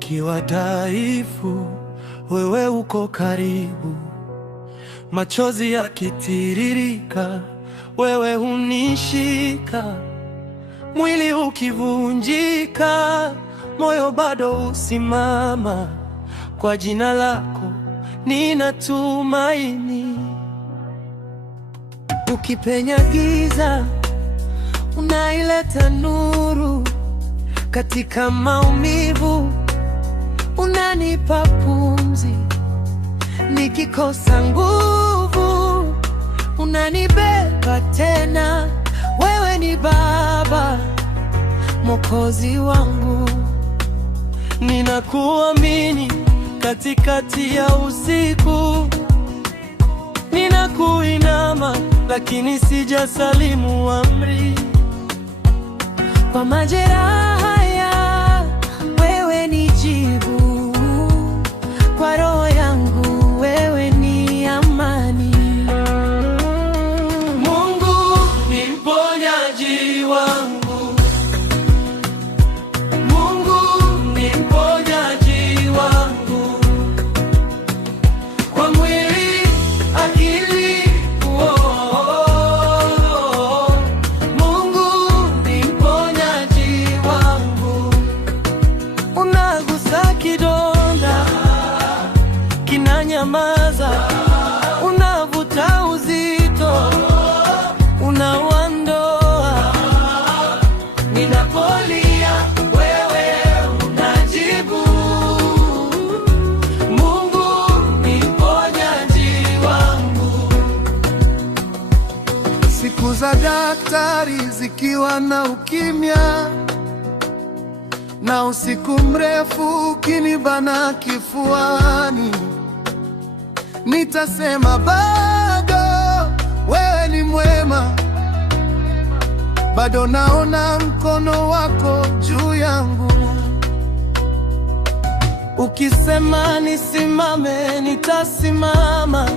Nikiwa dhaifu, wewe uko karibu. Machozi yakitiririka, wewe hunishika. Mwili ukivunjika, moyo bado usimama. Kwa jina lako ninatumaini. Ukipenya giza, unaileta nuru. Katika maumivu, unanipa pumzi. Nikikosa nguvu, unanibeba tena. Wewe ni Baba, Mwokozi wangu. Ninakuamini katikati ya usiku. Ninakuinama, lakini sijasalimu amri. Kwa majeraha haya, wewe ni jibu. Kwa roho yangu, wewe ni amani. Mungu ni mponyaji wangu. Mungu ni mponyaji wangu. Kwa mwili, akili, Mungu ni mponyaji wangu. Unagusa kidonda, kinanyamaza. Unavuta uzito, unaondoa. Ninapolia, wewe unajibu. Mungu ni mponyaji wangu. Siku za daktari zikiwa na ukimya, na usiku mrefu ukinibana kifuani, nitasema bado wewe ni mwema. Bado naona mkono wako juu yangu. Ukisema nisimame, nitasimama.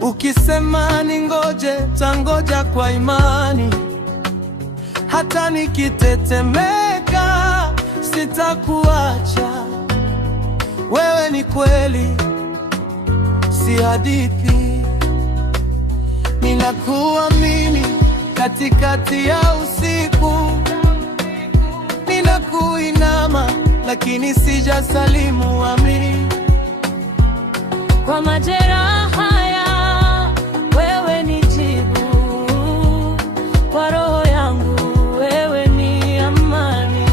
Ukisema ningoje, tangoja kwa imani. Hata nikitetemeka, sitakuacha. Wewe ni kweli, si hadithi. Ninakuamini katikati ya usiku. Ninakuinama, lakini sijasalimu amri. Kwa majeraha haya, wewe ni jibu. Kwa roho yangu, wewe ni amani.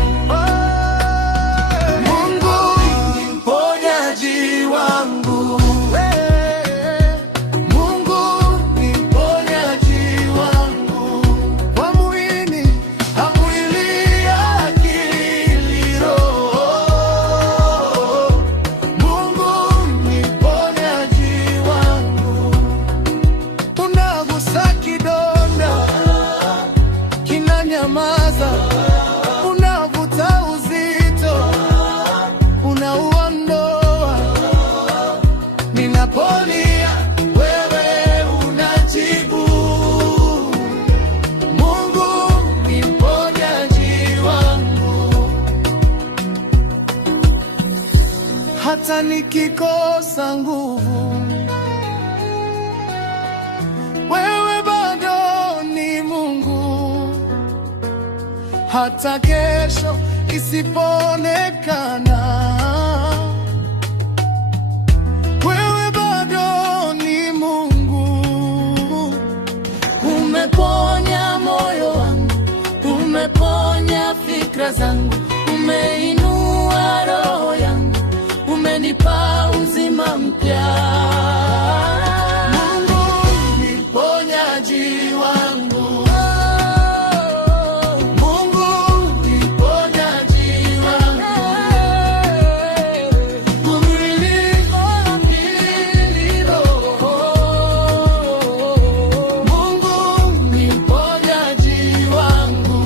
Mungu ni mponyaji wangu. Mungu ni mponyaji wangu. Kwa mwili, akili, roho. Mungu ni mponyaji wangu. Unagusa kidonda, kinanyamaza. Unavuta uzito, unauondoa. Ninapolia, wewe unajibu. Mungu ni mponyaji wangu. Hata nikikosa nguvu, wewe bado ni Mungu. Hata kesho isipoonekana, wewe bado ni Mungu. Umeponya moyo wangu, umeponya fikra zangu, umeinua roho yangu, umenipa uzima mpya. Mungu ni mponyaji wangu. Mungu ni mponyaji wangu. Kwa mwili, akili, roho. Mungu ni mponyaji wangu.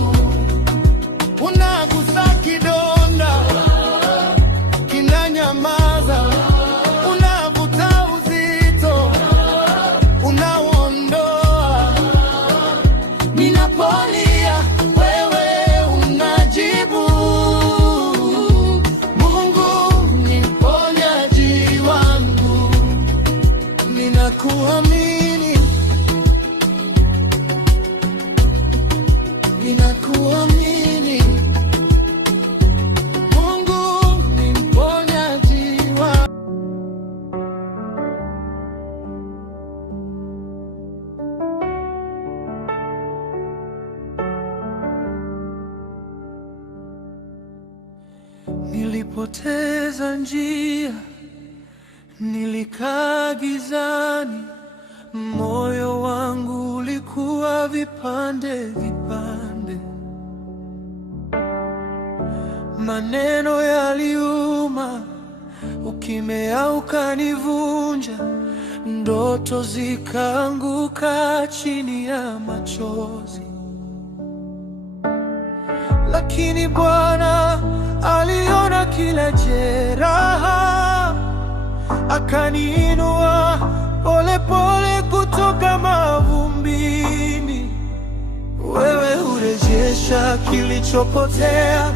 Unagusa Nilipoteza njia, nilikaa gizani, moyo wangu ulikuwa vipande vipande. Maneno yaliuma, ukimya ukanivunja, ndoto zikaanguka chini ya machozi. Lakini Bwana aliona kila jeraha, akaniinua pole pole kutoka mavumbini. Wewe hurejesha kilichopotea,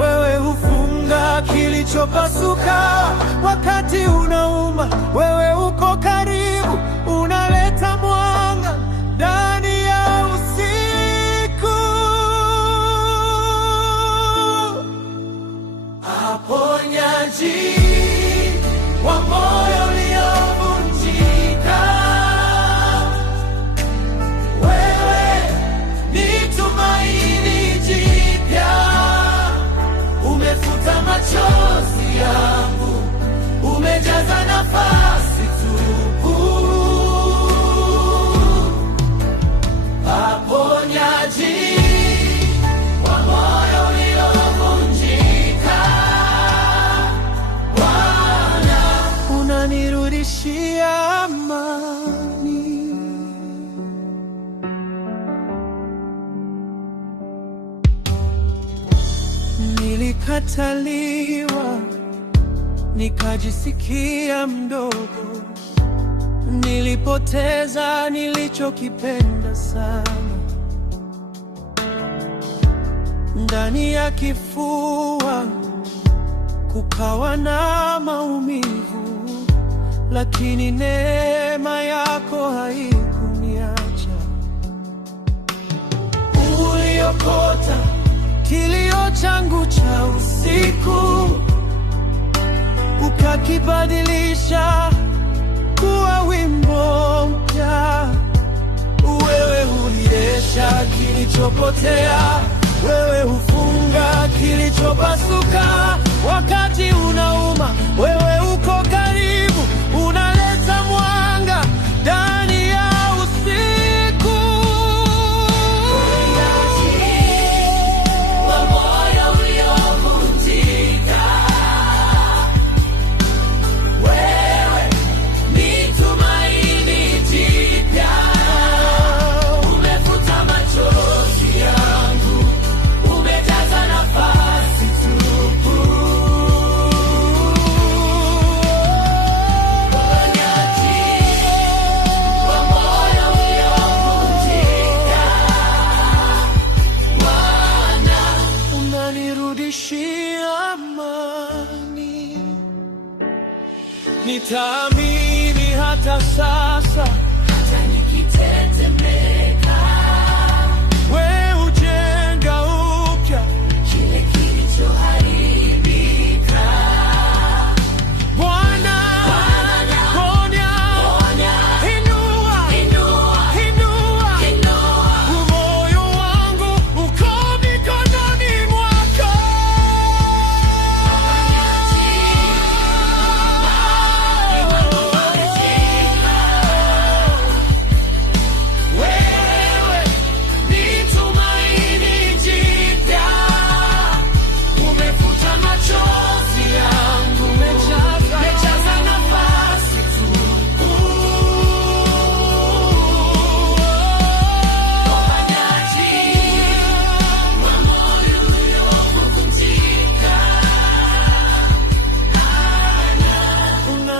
wewe hufunga kilichopasuka. Wakati unauma, wewe uko karibu, unaleta mwanga ndani ya usiku. Mponyaji wa moyo uliovunjika, wewe ni tumaini jipya. Umefuta machozi yangu, umejaza nafasi tupu. Mponyaji wa moyo uliovunjika, unanirudishia amani. Nilikataliwa, nikajisikia mdogo. Nilipoteza nilichokipenda sana. Ndani ya kifua kukawa na maumivu, lakini neema yako haikuniacha. Uliokota kilio changu cha usiku, ukakibadilisha kuwa wimbo mpya. Wewe hurejesha kilichopotea, wewe hufunga kilichopasuka. Wakati unauma, wewe uko karibu, unaleta mwanga ndani ya usiku. Wa moyo uliovunjika, wewe ni tumaini jipya. Umefuta machozi yangu, umejaza nafasi tupu. Amani, nitaamini hata sasa, hata nikitetemeka. Wewe hujenga upya kile kilichoharibika. Bwana, ponya, inua moyo wangu, uko mikononi mwako.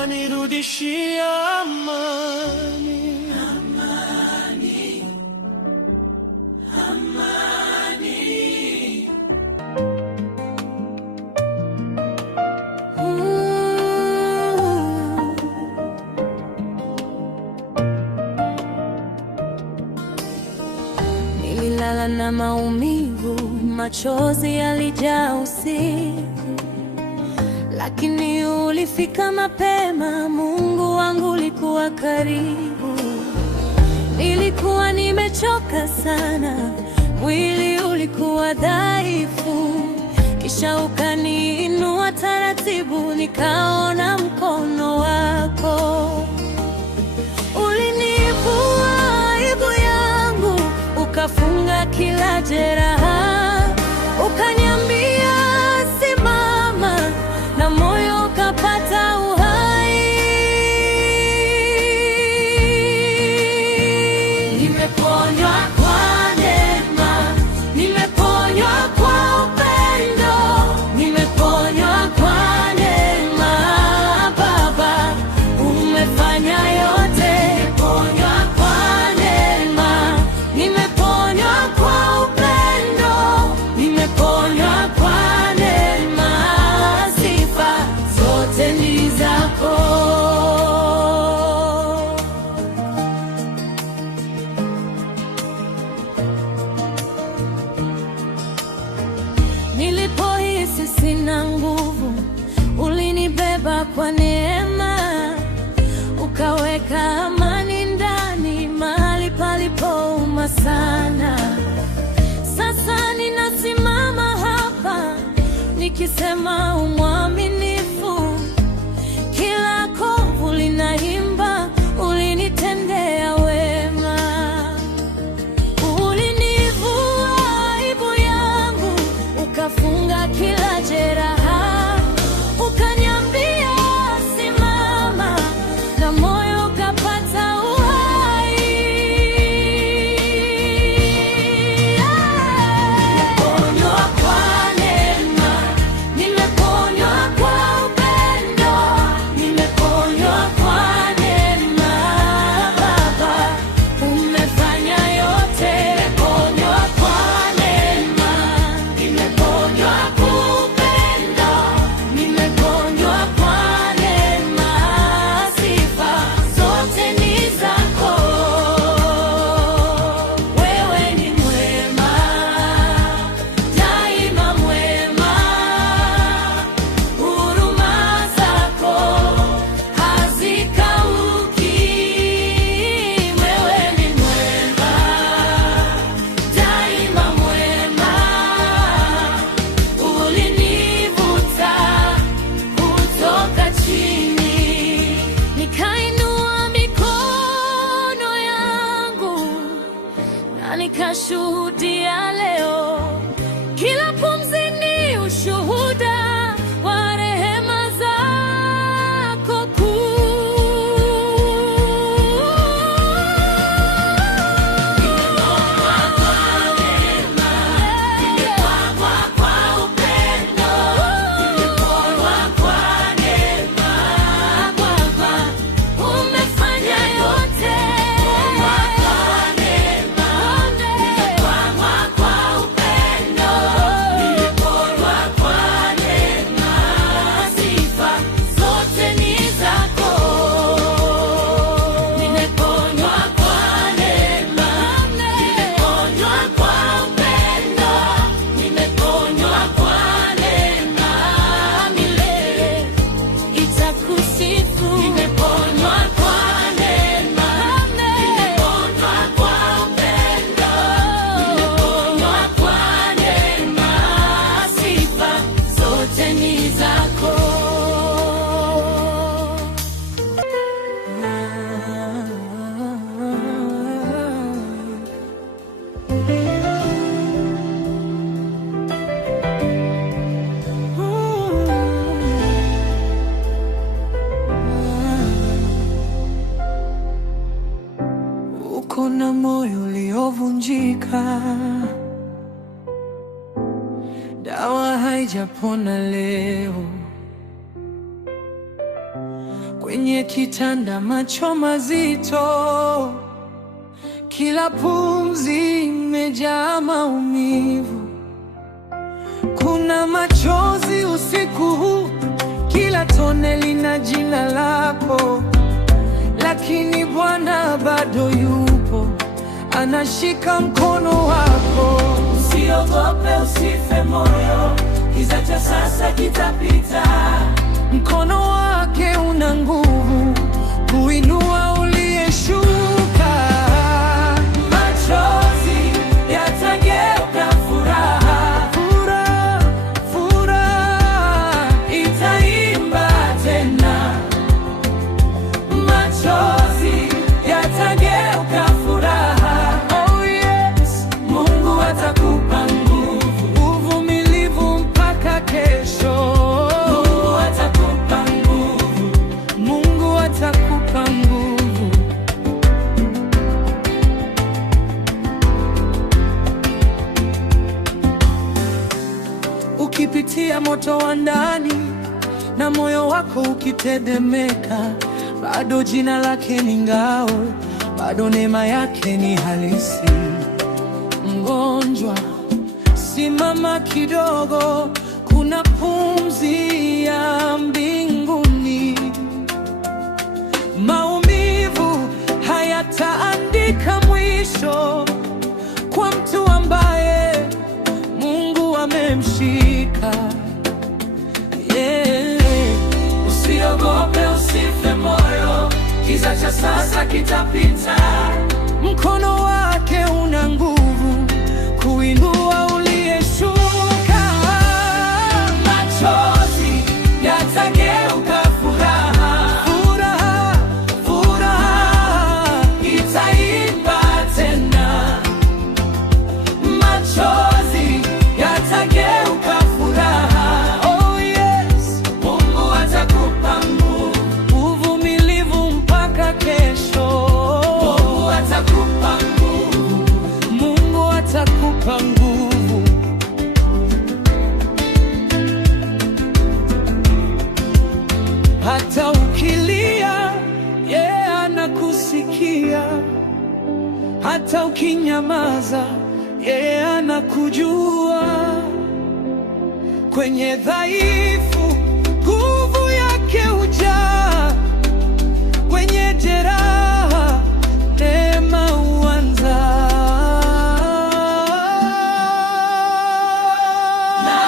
Unanirudishia amani. Nililala na maumivu, machozi yalijaa usiku, lakini ulifika mapema. Mungu wangu ulikuwa karibu. Nilikuwa nimechoka sana, mwili ulikuwa dhaifu, kisha ukaniinua taratibu, nikaona mkono wako. Ulinivua aibu yangu, ukafunga kila jeraha, ukaniambia simama, na moyo ukapata uhai. Nimeponywa kwa neema, nimeponywa kwa upendo, nimeponywa kwa neema. Baba, umefanya yote. Nimeponywa kwa neema, nimeponywa kwa upendo, nimeponywa kwa neema. Sifa zote ni zako. Nilipohisi sina nguvu, ulinibeba kwa neema, ukaweka amani ndani mahali palipouma sana. Sasa ninasimama hapa nikisema umwaminifu, kila kovu linaimba, ulinitendea wema. Ulinivua aibu yangu, ukafunga kila jeraha, ukaniambia simama, na moyo ukapata uhai. Nimeponywa kwa neema, nimeponywa kwa upendo, nimeponywa kwa neema. Baba, umefanya yote. Nimeponywa kwa neema, nimeponywa kwa upendo, nimeponywa kwa neema. Sifa zote ni zako. Wewe ni mwema, daima mwema, huruma zako hazikauki. Wewe ni mwema, daima mwema, ulinivuta kutoka chini, nikainua mikono yangu na nikashuhudia leo. Kila pumzi ni ushuhuda wa rehema zako kuu. Nimeponywa kwa neema, nimeponywa kwa upendo, nimeponywa kwa neema. Baba, umefanya yote. Nimeponywa kwa neema, nimeponywa kwa upendo, nimeponywa kwa neema. Sifa zote ni zako. Nimeponywa kwa neema, nimeponywa kwa upendo, nimeponywa kwa neema. Milele itakusifu. Nimeponywa kwa neema, nimeponywa kwa upendo, nimeponywa kwa neema. Sifa zote ni zako. Uko na moyo uliovunjika, dawa haijapona leo. Kwenye kitanda macho mazito, kila pumzi imejaa maumivu. Kuna machozi usiku huu, kila tone lina jina lako, lakini Bwana bado yupo, anashika mkono wako. Usiogope, usife moyo, kiza cha sasa kitapita. Mkono wake una nguvu kuinua uliyeshuka. Machozi yatageuka furaha, furaha, furaha. ukipitia moto wa ndani na moyo wako ukitetemeka, bado jina lake ni ngao, bado neema yake ni halisi. Mgonjwa, simama kidogo, kuna pumzi ya mbinguni. Maumivu hayataandika mwisho kwa mtu ambaye Mungu amemshika. Usiogope, usife moyo, giza cha sasa kitapita. Mkono wake una nguvu kuinua uliyeshuka. Machozi yatageuka furaha, furaha, furaha itaimba tena. Machozi yatageuka furaha. Oh yes, Mungu atakupa nguvu, uvumilivu mpaka kesho. Mungu atakupa nguvu, Mungu atakupa nguvu. Hata ukilia, yeye anakusikia. Hata ukinyamaza, yeye anakujua. Kwenye dhaifu, nguvu yake hujaa. Kwenye jeraha, neema huanza. Na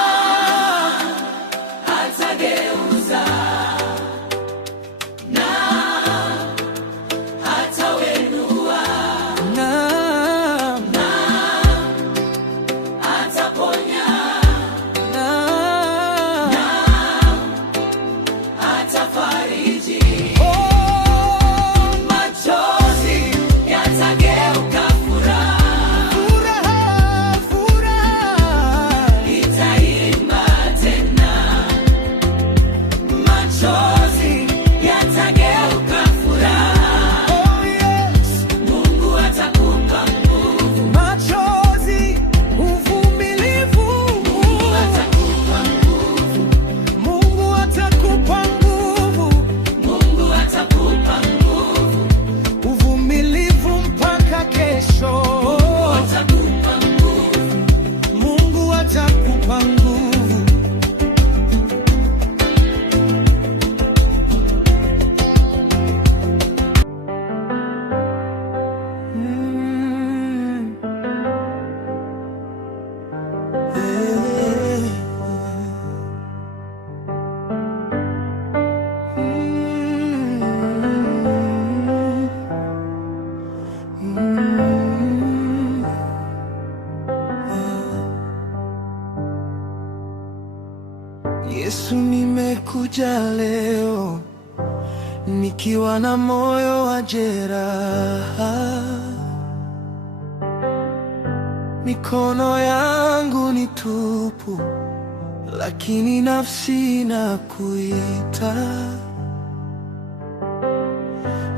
atageuza, na atawenua, na ataponya, na atafariji. Machozi yatageuka furaha, furaha, furaha itaimba tena. Machozi yatageuka furaha. Oh yes, Mungu atakupa nguvu. Machozi, uvumilivu, Mungu atakupa nguvu. Mungu atakupa nguvu, Mungu atakupa nguvu, uvumilivu mpaka kesho. Mungu atakupa nguvu, Mungu atakupa nguvu. Yesu, nimekuja leo nikiwa na moyo wa jeraha. Mikono yangu ni tupu, lakini nafsi inakuita.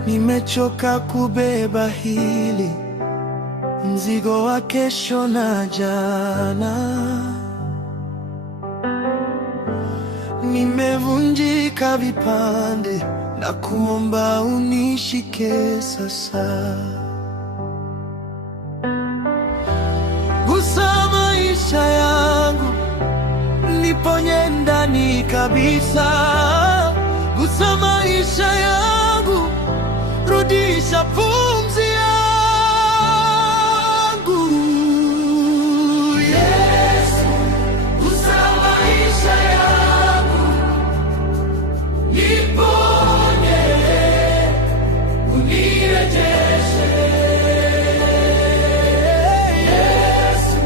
Nimechoka kubeba hili mzigo wa kesho na jana. Nimevunjika vipande na kuomba unishike sasa. Gusa maisha yangu, niponye ndani kabisa. Gusa maisha yangu, rudisha pumzi yangu. Yesu, gusa maisha yangu, niponye, unirejeshe. Yesu,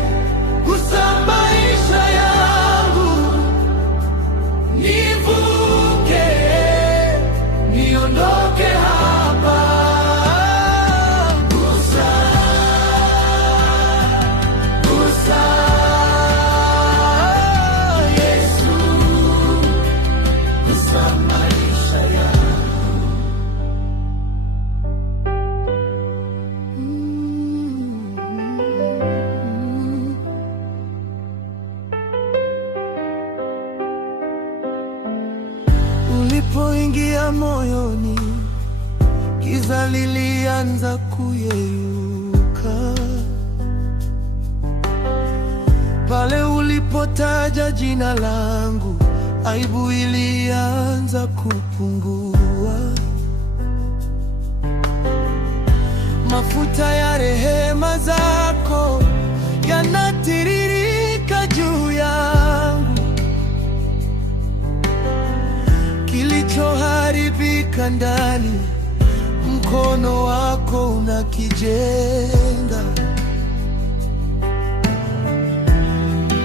gusa maisha yangu, nivushe. anga lilianza kuyeyuka pale ulipotaja jina langu, aibu ilianza kupungua. Mafuta ya rehema zako yanatiririka juu yangu. Kilichoharibika ndani, mkono wako unakijenga.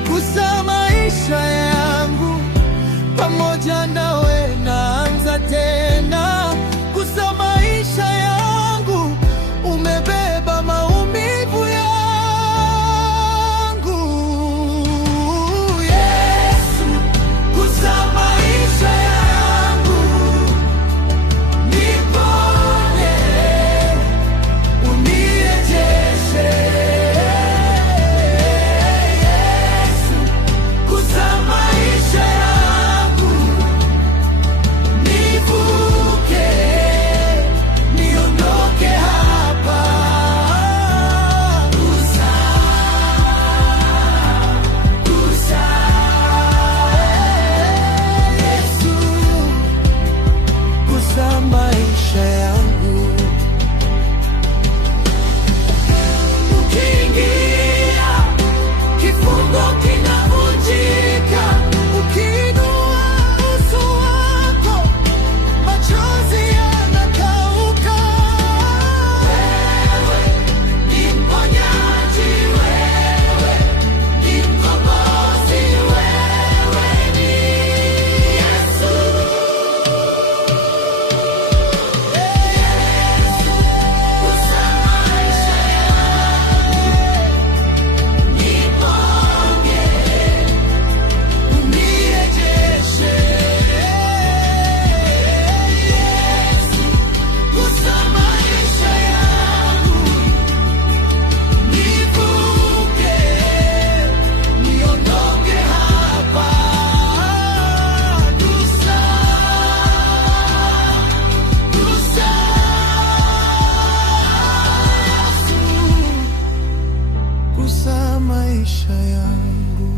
Gusa maisha yangu, pamoja nawe naanza tena. Gusa maisha yangu, umebeba maumivu yangu. Yesu, gusa maisha yangu, niponye, unirejeshe. Yesu, gusa maisha yangu, nivuke, niondoke hapa. Gusa, gusa, Yesu, gusa maisha yangu. Ukiingia, kifungo kinavunjika. Ukiinua uso wako, machozi yanakauka. Wewe ni mponyaji, wewe ni mkombozi, wewe ni Yesu. Gusa maisha yangu, niponye, unirejeshe. Yesu, gusa maisha yangu, nivuke, niondoke hapa. Gusa, gusa, Yesu, gusa maisha yangu.